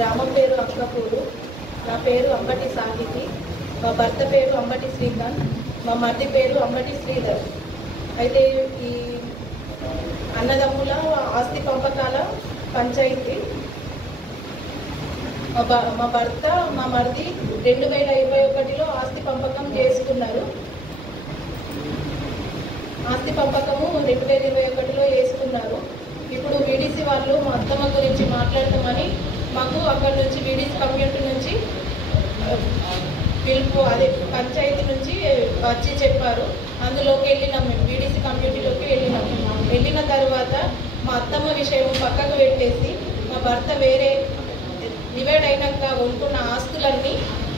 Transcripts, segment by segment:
గ్రామం పేరు అంకపూరు. నా పేరు అంబటి సాహితి. మా భర్త పేరు అంబటి శ్రీకాంత్. మా మర్ది పేరు అంబటి శ్రీధర్. అయితే ఈ అన్నదమ్ముల ఆస్తి పంపకాల పంచాయతీ మా భర్త మా మర్ది 2021లో ఆస్తి పంపకం చేసుకున్నారు. ఆస్తి పంపకము 2021లో వేసుకున్నారు. ఇప్పుడు వీడీసీ వాళ్ళు మా అత్తమ్మ గురించి మాట్లాడతామని మాకు అక్కడ నుంచి వీడీసీ కమ్యూనిటీ నుంచి పిలుపు పంచాయతీ నుంచి వచ్చి చెప్పారు. అందులోకి వెళ్ళినాం, మేము వీడీసీ కమ్యూనిటీలోకి వెళ్ళినాం. వెళ్ళిన తర్వాత మా అత్తమ్మ విషయం పక్కకు పెట్టేసి మా భర్త వేరే డివైడ్ అయినాక ఉంటున్న ఆస్తులన్నీ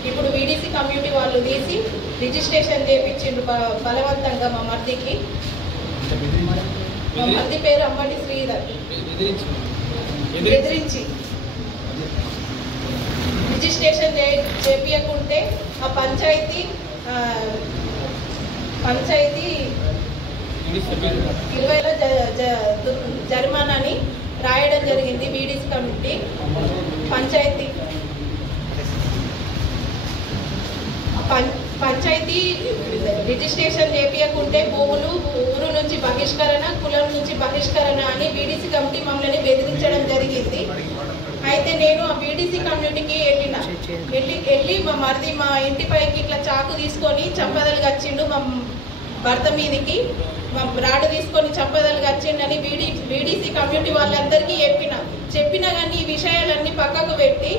ఇప్పుడు వీడీసీ కమ్యూనిటీ వాళ్ళు తీసి రిజిస్ట్రేషన్ చేయించిండ్రు బలవంతంగా మా మర్దికి. మా మర్ది పేరు అంబటి శ్రీధర్. బెదిరించి రిజిస్ట్రేషన్ చేపించకుంటే ఆ పంచాయతీ 20,000 జరిమానాని రాయడం జరిగింది. వీడీసీ కమిటీ పంచాయతీ రిజిస్ట్రేషన్ చేపించకుంటే భూములు ఊరు నుంచి బహిష్కరణ, కులం నుంచి బహిష్కరణ అని వీడీసీ కమిటీ మమ్మల్ని బెదిరించడం జరిగింది. అయితే నేను ఆ వీడీసీ కమ్యూనిటీకి వెళ్ళి మా మరిది మా ఇంటి పైకి ఇట్లా చాకు తీసుకొని చంపదలుగా వచ్చిండు. మా భర్త మీదికి మా రాడు తీసుకొని చంపదలుగా వచ్చిండని వీడీసీ కమ్యూనిటీ వాళ్ళందరికీ చెప్పినా కానీ ఈ విషయాలన్నీ పక్కకు పెట్టి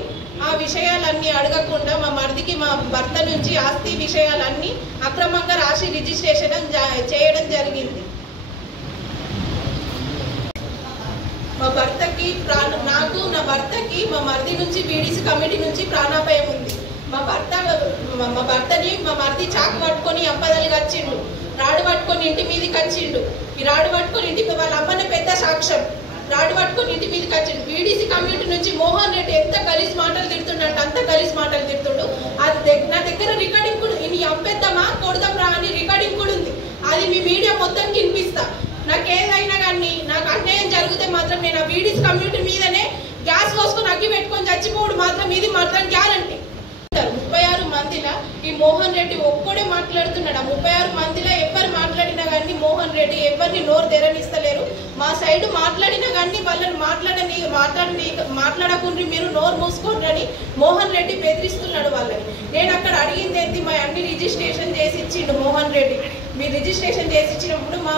ఆ విషయాలన్నీ అడగకుండా మా మరిదికి మా భర్త నుంచి ఆస్తి విషయాలన్నీ అక్రమంగా రాసి రిజిస్ట్రేషన్ చేయడం జరిగింది. మా భర్తకి నాకు నా భర్తకి మా మరిది నుంచి వీడీసీ కమిటీ నుంచి ప్రాణాపాయం ఉంది. మా భర్తని మా మరిది చాకు పట్టుకొని అప్పదలుగా వచ్చిండు. రాడు పట్టుకొని ఇంటి మీదకి వచ్చిండు. ఈ రాడు పట్టుకొని ఇంటి వాళ్ళ అమ్మనే పెద్ద సాక్ష్యం. రాడు పట్టుకొని ఇంటి మీదకి వచ్చిండు. వీడీసీ కమ్యూనిటీ నుంచి మోహన్ రెడ్డి ఎంత గలీజ్ మాటలు తిడుతుండంటే అంత గలీజ్ మాటలు తిడుతుండు. అది నా దగ్గర రికార్డింగ్ కూడా ఇని అంపెద్దామా కొడదాం రా అని రికార్డింగ్ కూడా ఉంది. అది మీ మీడియా మొత్తం వినిపిస్తా. నాకు ఏదైనా కానీ నాకు అన్యాయం జరిగితే మాత్రం నేను ఆ వీడీసీ కమ్యూనిటీ మీదనే గ్యాస్ పోసుకొని అగ్గి పెట్టుకొని చచ్చిపోవడం మాత్రం ఇది మాత్రం గ్యారంటీ. 36 మందిలో ఈ మోహన్ రెడ్డి ఒక్కడే మాట్లాడుతున్నాడు. ఆ 36 మందిలో ఎవరు మాట్లాడినా కానీ మోహన్ రెడ్డి ఎవరిని నోరు తెరనిస్తలేరు. మా సైడ్ మాట్లాడినా కానీ వాళ్ళని మాట్లాడకుండా మీరు నోరు మూసుకోండి మోహన్ రెడ్డి బెదిరిస్తున్నాడు వాళ్ళని. నేను అక్కడ అడిగింది ఏంటి, మా అన్ని రిజిస్ట్రేషన్ చేసి ఇచ్చిండు మోహన్ రెడ్డి. మీరు రిజిస్ట్రేషన్ చేసి ఇచ్చినప్పుడు మా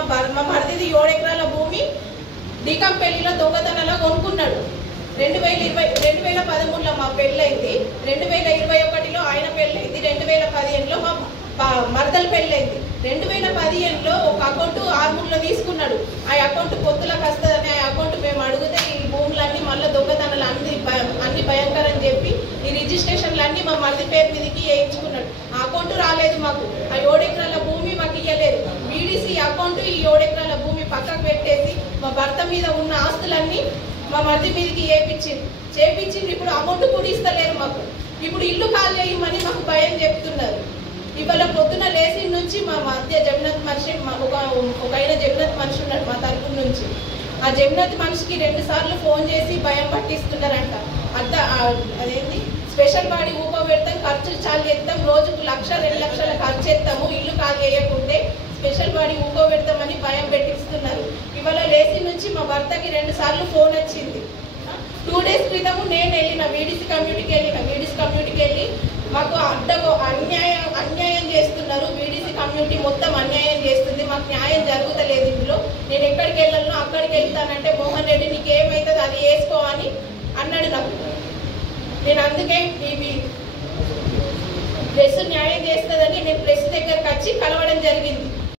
మరిది 7 ఎకరాల భూమి డీకంపెల్లిలో దొంగతనంలో కొనుక్కున్నాడు. 2013లో మా పెళ్ళైంది. 2021లో ఆయన పెళ్ళైంది. 2015లో మా మరదల పెళ్ళైంది. 2015లో ఒక అకౌంట్ ఆర్మూర్లో తీసుకున్నాడు. ఆ అకౌంట్ పొత్తులకు వస్తుందని ఆ అకౌంట్ మేము అడిగితే ఈ భూములన్నీ మళ్ళీ దొంగతనాలు అన్ని భయంకరం చెప్పి ఈ రిజిస్ట్రేషన్లు అన్ని మా మరిది పేరు మీదకి వేయించుకున్నాడు. ఆ అకౌంట్ రాలేదు మాకు. ఆ 7 ఎకరాల భూమి మాకు ఇవ్వలేదు. వీడీసీ అకౌంట్ ఈ 7 ఎకరాల భూమి పక్కకు పెట్టేసి మా భర్త మీద ఉన్న ఆస్తులన్నీ మా మరిది మీదకి చేపించింది. ఇప్పుడు అమౌంట్ కూడా ఇస్తలేరు మాకు. ఇప్పుడు ఇల్లు ఖాళీ చేయమని మాకు భయం చెప్తున్నారు. ఇవాళ పొద్దున లేచి నుంచి మా మధ్య జగన్నాథ్ మనిషి ఒక ఆయన జగన్నాథ్ మనిషి ఉన్నాడు మా తరపు నుంచి. ఆ జగన్నాథ్ మనిషికి 2 సార్లు ఫోన్ చేసి భయం పట్టిస్తున్నారంట. అదేంటి స్పెషల్ బాడీ ఊపబెడతాం, ఖర్చులు చాలు చేస్తాం, రోజుకు 1,00,000 2 లక్షల ఖర్చు చేస్తాము, ఇల్లు ఖాళీ చేయకుంటే స్పెషల్ బాడీ ఊపబెడతామని భయం పెట్టిస్తున్నారు. ఇవాళ లేచి నుంచి మా భర్తకి 2 సార్లు ఫోన్ వచ్చింది. 2 డేస్ క్రితము నేను వెళ్ళిన వీడీసీ కమ్యూనిటీకి వెళ్ళి మాకు అన్యాయం చేస్తున్నారు. వీడీసీ కమ్యూనిటీ మొత్తం అన్యాయం చేస్తుంది. మాకు న్యాయం జరుగుతలేదు. ఇందులో నేను ఎక్కడికి వెళ్ళాలో అక్కడికి వెళ్తానంటే మోహన్ రెడ్డి నీకు ఏమవుతుంది అది వేసుకో అని అన్నాడు నాకు. నేను అందుకే ప్రెస్ న్యాయం చేస్తుందని నేను ప్రెస్ దగ్గరకు వచ్చి కలవడం జరిగింది.